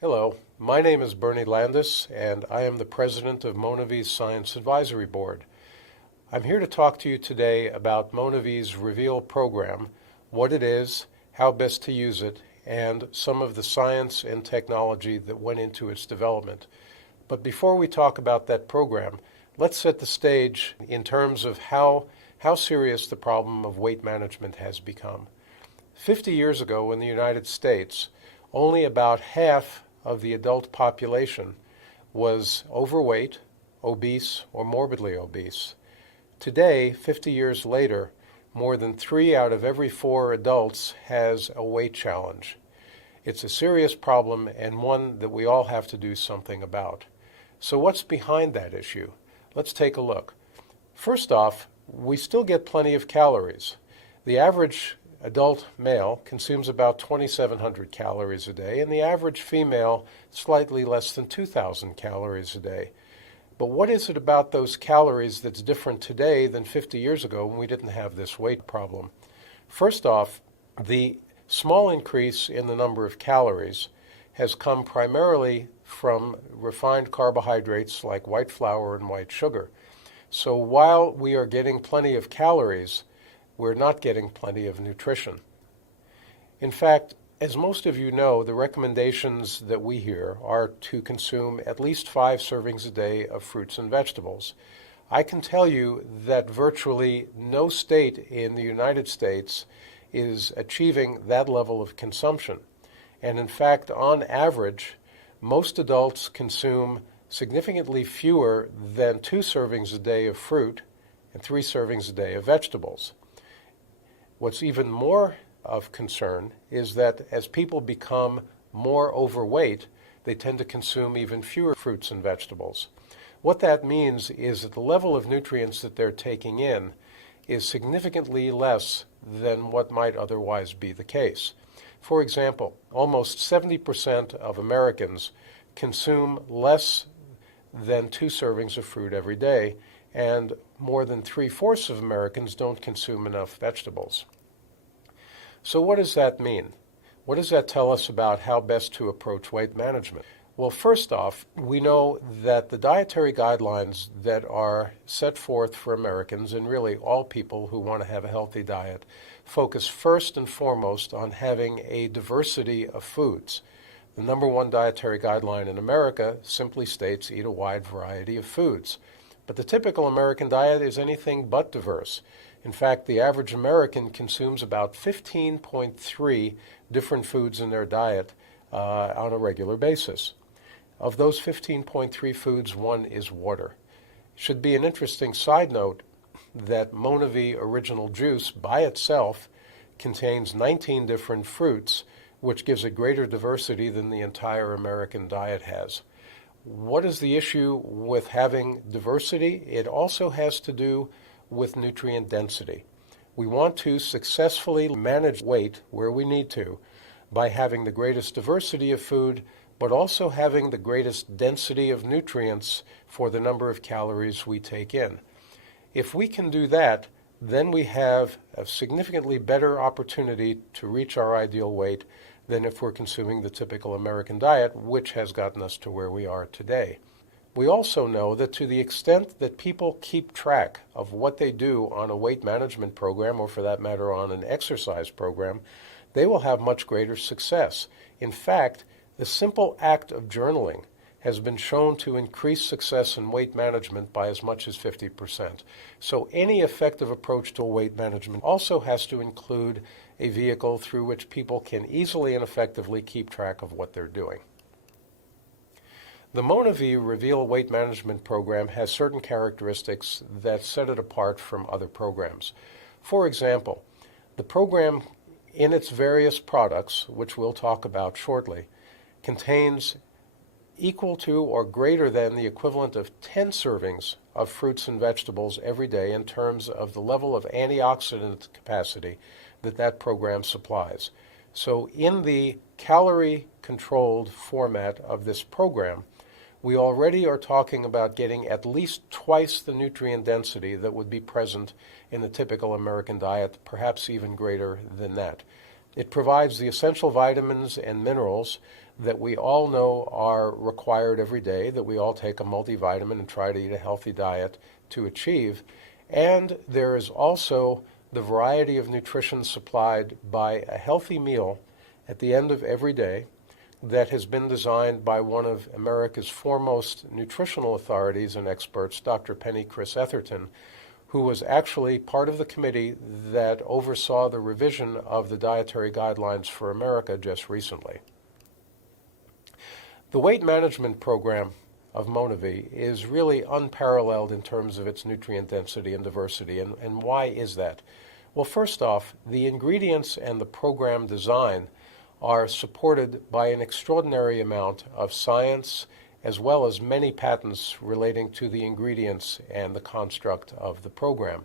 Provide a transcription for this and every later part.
Hello, my name is Bernie Landis, and I am the president of Monavi's Science Advisory Board. I'm here to talk to you today about Monavi's Reveal program, what it is, how best to use it, and some of the science and technology that went into its development. But before we talk about that program, let's set the stage in terms of how serious the problem of weight management has become. 50 years ago in the United States, only about half of the adult population was overweight, obese, or morbidly obese. Today, 50 years later, more than 3 out of every 4 adults has a weight challenge. It's a serious problem and one that we all have to do something about. So what's behind that issue? Let's take a look. First off, we still get plenty of calories. The average adult male consumes about 2,700 calories a day, and the average female slightly less than 2,000 calories a day. But what is it about those calories that's different today than 50 years ago when we didn't have this weight problem? First off, the small increase in the number of calories has come primarily from refined carbohydrates like white flour and white sugar. So while we are getting plenty of calories, we're not getting plenty of nutrition. In fact, as most of you know, the recommendations that we hear are to consume at least 5 servings a day of fruits and vegetables. I can tell you that virtually no state in the United States is achieving that level of consumption. And in fact, on average, most adults consume significantly fewer than 2 servings a day of fruit and 3 servings a day of vegetables. What's even more of concern is that as people become more overweight, they tend to consume even fewer fruits and vegetables. What that means is that the level of nutrients that they're taking in is significantly less than what might otherwise be the case. For example, almost 70% of Americans consume less than 2 servings of fruit every day, and more than 3/4 of Americans don't consume enough vegetables. So what does that mean? What does that tell us about how best to approach weight management? Well, first off, we know that the dietary guidelines that are set forth for Americans, and really all people who want to have a healthy diet, focus first and foremost on having a diversity of foods. The number one dietary guideline in America simply states eat a wide variety of foods. But the typical American diet is anything but diverse. In fact, the average American consumes about 15.3 different foods in their diet on a regular basis. Of those 15.3 foods, 1 is water. Should be an interesting side note that Monavi Original Juice by itself contains 19 different fruits, which gives a greater diversity than the entire American diet has. What is the issue with having diversity? It also has to do with nutrient density. We want to successfully manage weight where we need to by having the greatest diversity of food, but also having the greatest density of nutrients for the number of calories we take in. If we can do that, then we have a significantly better opportunity to reach our ideal weight than if we're consuming the typical American diet, which has gotten us to where we are today. We also know that to the extent that people keep track of what they do on a weight management program, or for that matter on an exercise program, they will have much greater success. In fact, the simple act of journaling has been shown to increase success in weight management by as much as 50%. So any effective approach to weight management also has to include a vehicle through which people can easily and effectively keep track of what they're doing. The Monavi Reveal Weight Management Program has certain characteristics that set it apart from other programs. For example, the program in its various products, which we'll talk about shortly, contains equal to or greater than the equivalent of 10 servings of fruits and vegetables every day in terms of the level of antioxidant capacity that that program supplies. So in the calorie-controlled format of this program, we already are talking about getting at least twice the nutrient density that would be present in the typical American diet, perhaps even greater than that. It provides the essential vitamins and minerals that we all know are required every day, that we all take a multivitamin and try to eat a healthy diet to achieve. And there is also the variety of nutrition supplied by a healthy meal at the end of every day that has been designed by one of America's foremost nutritional authorities and experts, Dr. Penny Chris Etherton, who was actually part of the committee that oversaw the revision of the dietary guidelines for America just recently. The weight management program of Monavi is really unparalleled in terms of its nutrient density and diversity. And why is that? Well, first off, the ingredients and the program design are supported by an extraordinary amount of science as well as many patents relating to the ingredients and the construct of the program.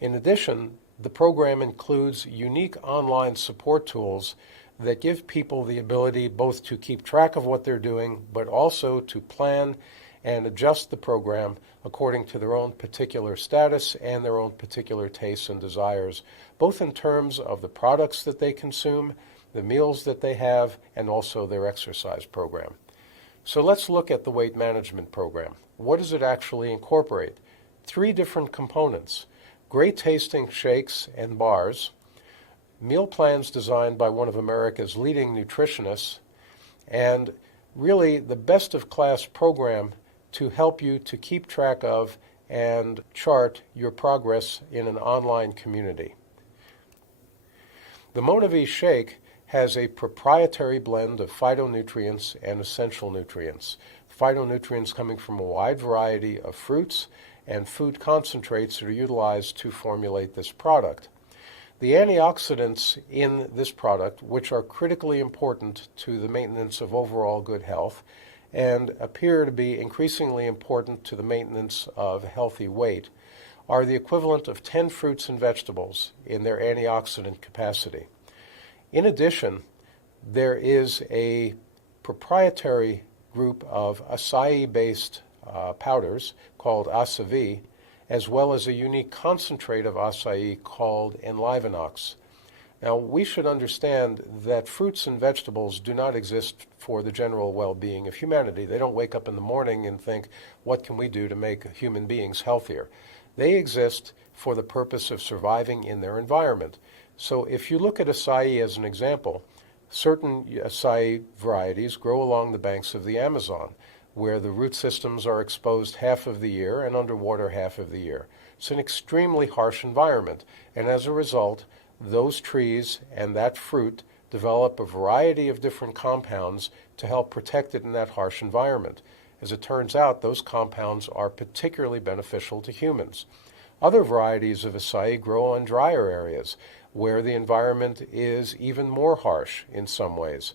In addition, the program includes unique online support tools that give people the ability both to keep track of what they're doing, but also to plan and adjust the program according to their own particular status and their own particular tastes and desires, both in terms of the products that they consume, the meals that they have, and also their exercise program. So let's look at the weight management program. What does it actually incorporate? 3 different components: great tasting shakes and bars, meal plans designed by one of America's leading nutritionists, and really the best of class program to help you to keep track of and chart your progress in an online community. The Monavi Shake has a proprietary blend of phytonutrients and essential nutrients. Phytonutrients coming from a wide variety of fruits and food concentrates that are utilized to formulate this product. The antioxidants in this product, which are critically important to the maintenance of overall good health and appear to be increasingly important to the maintenance of healthy weight, are the equivalent of 10 fruits and vegetables in their antioxidant capacity. In addition, there is a proprietary group of acai-based powders called Asavi, as well as a unique concentrate of acai called Enlivenox. Now, we should understand that fruits and vegetables do not exist for the general well-being of humanity. They don't wake up in the morning and think, what can we do to make human beings healthier? They exist for the purpose of surviving in their environment. So if you look at acai as an example, certain acai varieties grow along the banks of the Amazon, where the root systems are exposed half of the year and underwater half of the year. It's an extremely harsh environment, and as a result, those trees and that fruit develop a variety of different compounds to help protect it in that harsh environment. As it turns out, those compounds are particularly beneficial to humans. Other varieties of acai grow on drier areas, where the environment is even more harsh in some ways.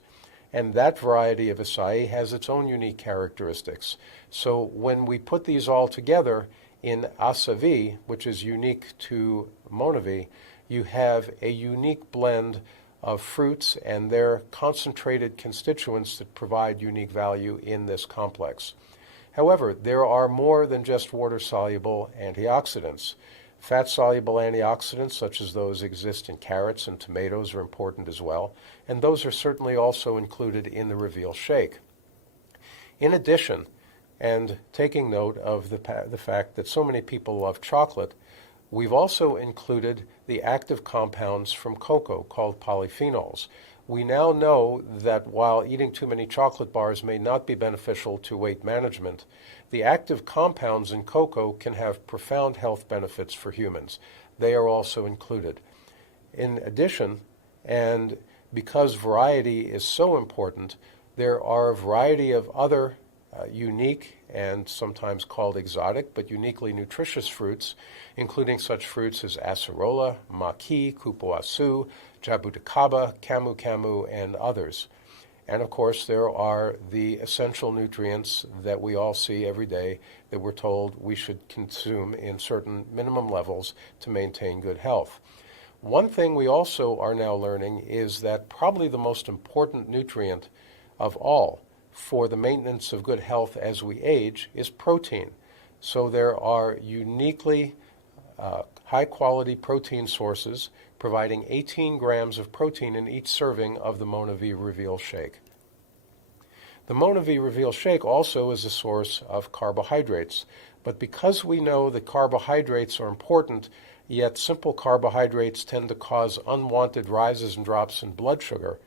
And that variety of acai has its own unique characteristics. So when we put these all together in Asavi, which is unique to Monavi, you have a unique blend of fruits and their concentrated constituents that provide unique value in this complex. However, there are more than just water-soluble antioxidants. Fat-soluble antioxidants, such as those exist in carrots and tomatoes, are important as well, and those are certainly also included in the Reveal Shake. In addition, and taking note of the fact that so many people love chocolate, we've also included the active compounds from cocoa called polyphenols. We now know that while eating too many chocolate bars may not be beneficial to weight management, the active compounds in cocoa can have profound health benefits for humans. They are also included. In addition, and because variety is so important, there are a variety of other unique and sometimes called exotic but uniquely nutritious fruits, including such fruits as acerola, maqui, cupuaçu, jabuticaba, camu camu, and others. And of course, there are the essential nutrients that we all see every day that we're told we should consume in certain minimum levels to maintain good health. One thing we also are now learning is that probably the most important nutrient of all for the maintenance of good health as we age is protein. So there are uniquely high-quality protein sources, providing 18 grams of protein in each serving of the MonaV Reveal Shake. The MonaV Reveal Shake also is a source of carbohydrates, but because we know that carbohydrates are important, yet simple carbohydrates tend to cause unwanted rises and drops in blood sugar,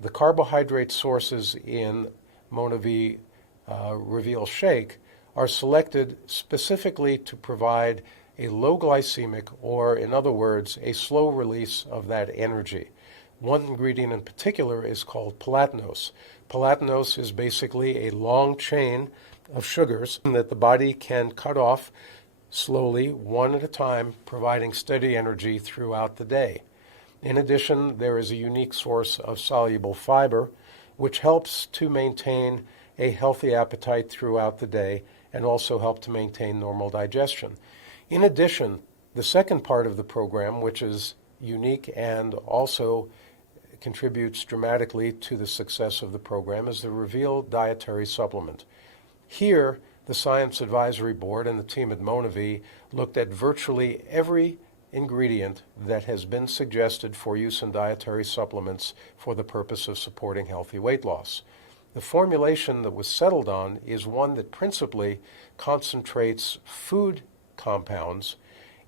the carbohydrate sources in MonaV Reveal Shake are selected specifically to provide a low glycemic, or in other words, a slow release of that energy. One ingredient in particular is called palatinose. Palatinose is basically a long chain of sugars that the body can cut off slowly, one at a time, providing steady energy throughout the day. In addition, there is a unique source of soluble fiber, which helps to maintain a healthy appetite throughout the day and also help to maintain normal digestion. In addition, the second part of the program, which is unique and also contributes dramatically to the success of the program, is the Reveal Dietary Supplement. Here, the Science Advisory Board and the team at MonaV looked at virtually every ingredient that has been suggested for use in dietary supplements for the purpose of supporting healthy weight loss. The formulation that was settled on is one that principally concentrates food compounds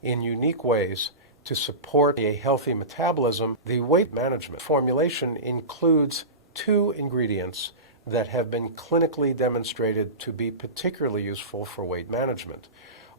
in unique ways to support a healthy metabolism. The weight management formulation includes 2 ingredients that have been clinically demonstrated to be particularly useful for weight management.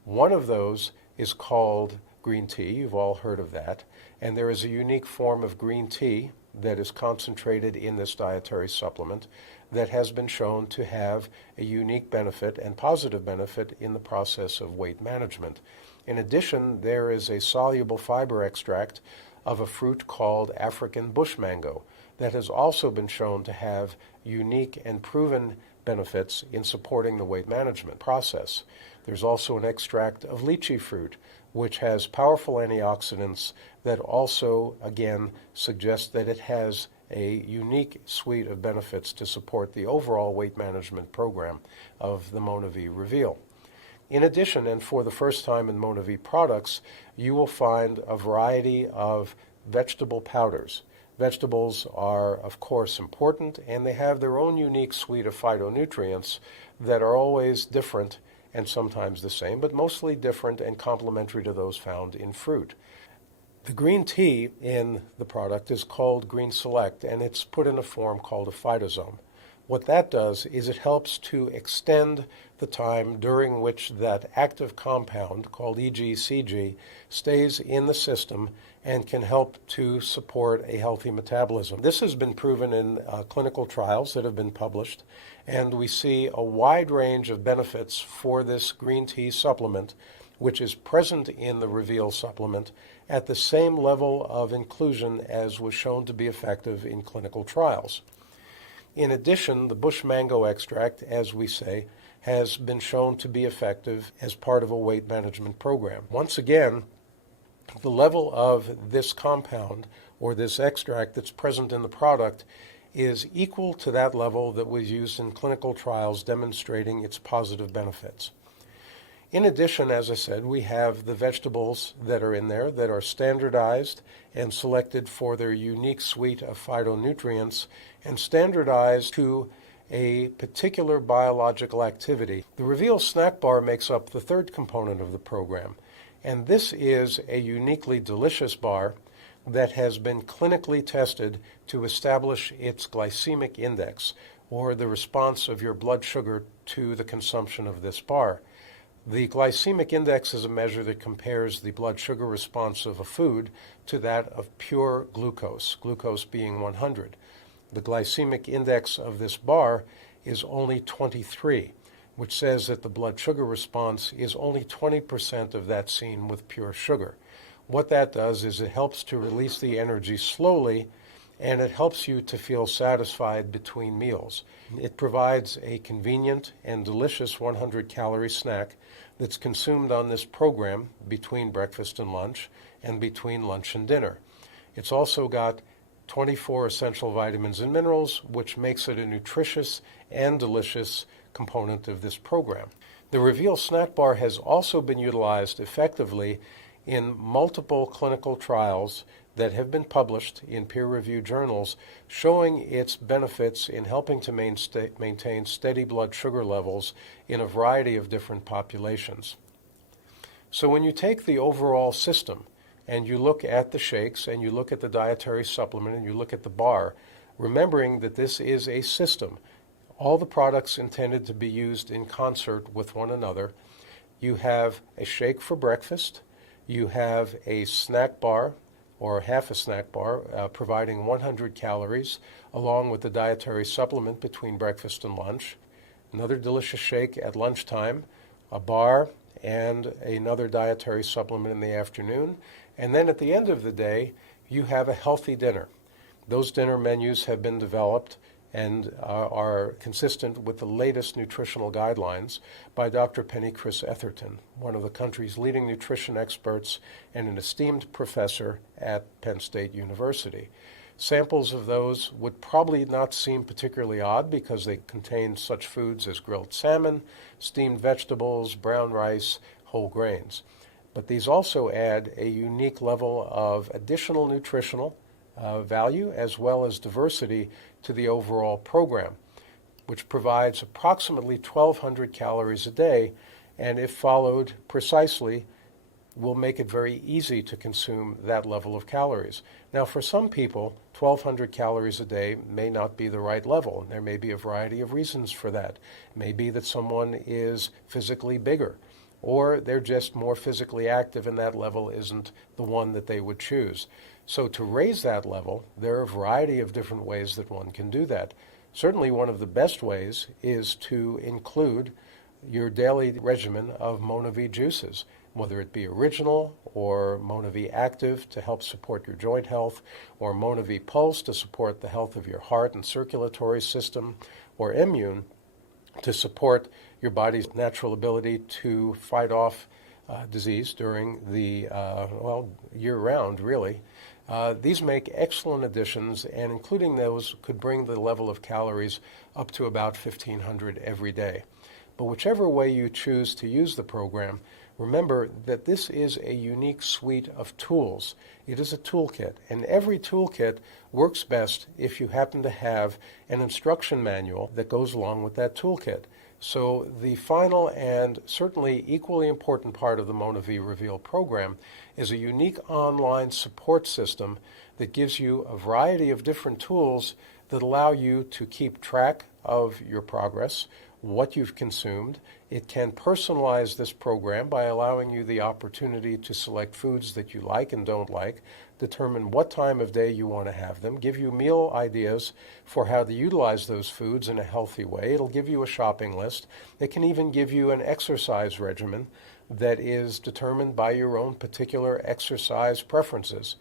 One of those is called green tea. You've all heard of that. And there is a unique form of green tea that is concentrated in this dietary supplement that has been shown to have a unique benefit and positive benefit in the process of weight management. In addition, there is a soluble fiber extract of a fruit called African bush mango that has also been shown to have unique and proven benefits in supporting the weight management process. There's also an extract of lychee fruit, which has powerful antioxidants that also, again, suggest that it has a unique suite of benefits to support the overall weight management program of the MonaV Reveal. In addition, and for the first time in MonaV products, you will find a variety of vegetable powders. Vegetables are, of course, important, and they have their own unique suite of phytonutrients that are always different and sometimes the same, but mostly different and complementary to those found in fruit. The green tea in the product is called Green Select, and it's put in a form called a phytosome. What that does is it helps to extend the time during which that active compound called EGCG stays in the system and can help to support a healthy metabolism. This has been proven in clinical trials that have been published, and we see a wide range of benefits for this green tea supplement, which is present in the Reveal supplement at the same level of inclusion as was shown to be effective in clinical trials. In addition, the bush mango extract, as we say, has been shown to be effective as part of a weight management program. Once again, the level of this compound or this extract that's present in the product is equal to that level that was used in clinical trials demonstrating its positive benefits. In addition, as I said, we have the vegetables that are in there that are standardized and selected for their unique suite of phytonutrients and standardized to a particular biological activity. The Reveal snack bar makes up the third component of the program, and this is a uniquely delicious bar that has been clinically tested to establish its glycemic index, or the response of your blood sugar to the consumption of this bar. The glycemic index is a measure that compares the blood sugar response of a food to that of pure glucose, glucose being 100. The glycemic index of this bar is only 23, which says that the blood sugar response is only 20% of that seen with pure sugar. What that does is it helps to release the energy slowly, and it helps you to feel satisfied between meals. It provides a convenient and delicious 100-calorie snack that's consumed on this program between breakfast and lunch and between lunch and dinner. It's also got 24 essential vitamins and minerals, which makes it a nutritious and delicious component of this program. The Reveal snack bar has also been utilized effectively in multiple clinical trials that have been published in peer-reviewed journals showing its benefits in helping to maintain steady blood sugar levels in a variety of different populations. So when you take the overall system and you look at the shakes and you look at the dietary supplement and you look at the bar, remembering that this is a system, all the products intended to be used in concert with one another, you have a shake for breakfast, you have a snack bar or half a snack bar providing 100 calories along with the dietary supplement between breakfast and lunch, another delicious shake at lunchtime, a bar and another dietary supplement in the afternoon, and then at the end of the day you have a healthy dinner. Those dinner menus have been developed and are consistent with the latest nutritional guidelines by Dr. Penny Chris Etherton, one of the country's leading nutrition experts and an esteemed professor at Penn State University. Samples of those would probably not seem particularly odd because they contain such foods as grilled salmon, steamed vegetables, brown rice, whole grains. But these also add a unique level of additional nutritional value as well as diversity to the overall program, which provides approximately 1,200 calories a day, and if followed precisely, will make it very easy to consume that level of calories. Now, for some people, 1,200 calories a day may not be the right level. There may be a variety of reasons for that. It may be that someone is physically bigger, or they're just more physically active and that level isn't the one that they would choose. So to raise that level, there are a variety of different ways that one can do that. Certainly one of the best ways is to include your daily regimen of MonaV juices, whether it be original or MonaV active to help support your joint health, or MonaV pulse to support the health of your heart and circulatory system, or immune to support your body's natural ability to fight off disease during the, year-round, really. These make excellent additions, and including those could bring the level of calories up to about 1,500 every day. But whichever way you choose to use the program, remember that this is a unique suite of tools. It is a toolkit, and every toolkit works best if you happen to have an instruction manual that goes along with that toolkit. So the final and certainly equally important part of the MonaV Reveal program is a unique online support system that gives you a variety of different tools that allow you to keep track of your progress, what you've consumed. It can personalize this program by allowing you the opportunity to select foods that you like and don't like, determine what time of day you want to have them, give you meal ideas for how to utilize those foods in a healthy way. It'll give you a shopping list. It can even give you an exercise regimen that is determined by your own particular exercise preferences.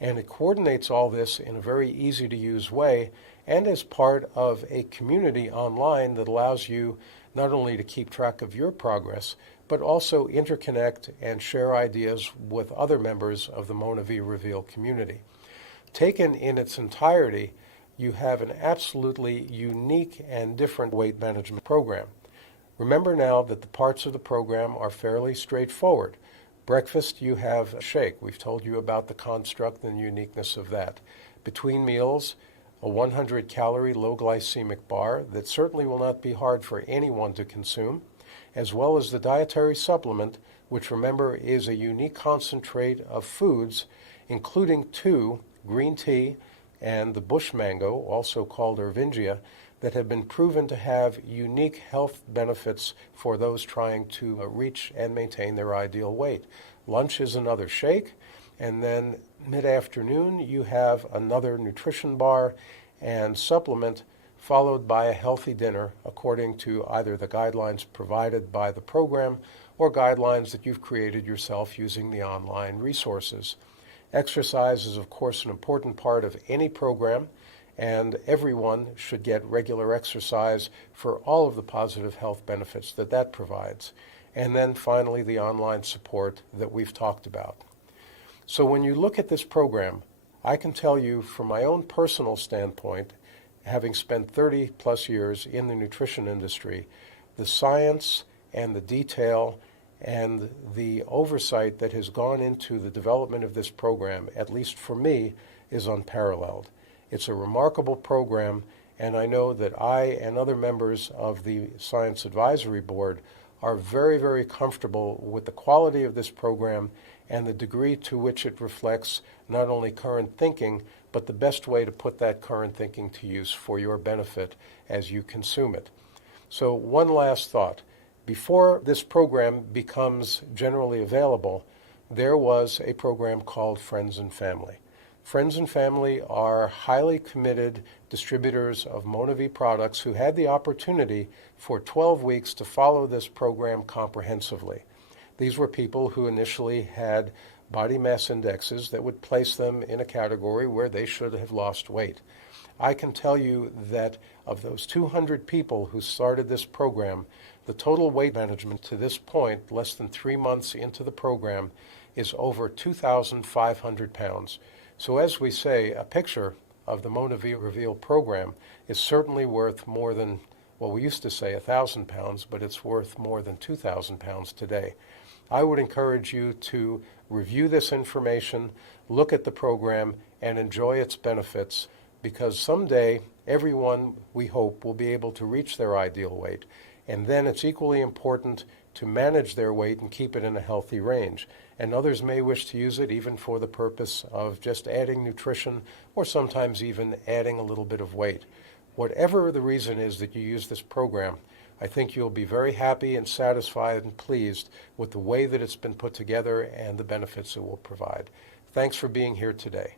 And it coordinates all this in a very easy to use way and as part of a community online that allows you not only to keep track of your progress, but also interconnect and share ideas with other members of the MonaV Reveal community. Taken in its entirety, you have an absolutely unique and different weight management program. Remember now that the parts of the program are fairly straightforward. Breakfast, you have a shake. We've told you about the construct and uniqueness of that. Between meals, a 100-calorie low-glycemic bar that certainly will not be hard for anyone to consume, as well as the dietary supplement, which remember is a unique concentrate of foods, including 2, green tea and the bush mango, also called Ervingia, that have been proven to have unique health benefits for those trying to reach and maintain their ideal weight. Lunch is another shake, and then mid-afternoon you have another nutrition bar and supplement, followed by a healthy dinner according to either the guidelines provided by the program or guidelines that you've created yourself using the online resources. Exercise is, of course, an important part of any program, and everyone should get regular exercise for all of the positive health benefits that that provides. And then finally, the online support that we've talked about. So when you look at this program, I can tell you from my own personal standpoint, having spent 30 plus years in the nutrition industry, the science and the detail and the oversight that has gone into the development of this program, at least for me, is unparalleled. It's a remarkable program, and I know that I and other members of the Science Advisory Board are very, very comfortable with the quality of this program and the degree to which it reflects not only current thinking, but the best way to put that current thinking to use for your benefit as you consume it. So one last thought. Before this program becomes generally available, there was a program called Friends and Family. Friends and Family are highly committed distributors of MonaV products who had the opportunity for 12 weeks to follow this program comprehensively. These were people who initially had body mass indexes that would place them in a category where they should have lost weight. I can tell you that of those 200 people who started this program, the total weight management to this point, less than 3 months into the program, is over 2,500 pounds. So as we say, a picture of the MonaV Reveal program is certainly worth more than, well, we used to say 1,000 pounds, but it's worth more than 2,000 pounds today. I would encourage you to review this information, look at the program, and enjoy its benefits, because someday everyone, we hope, will be able to reach their ideal weight. And then it's equally important to manage their weight and keep it in a healthy range. And others may wish to use it even for the purpose of just adding nutrition or sometimes even adding a little bit of weight. Whatever the reason is that you use this program, I think you'll be very happy and satisfied and pleased with the way that it's been put together and the benefits it will provide. Thanks for being here today.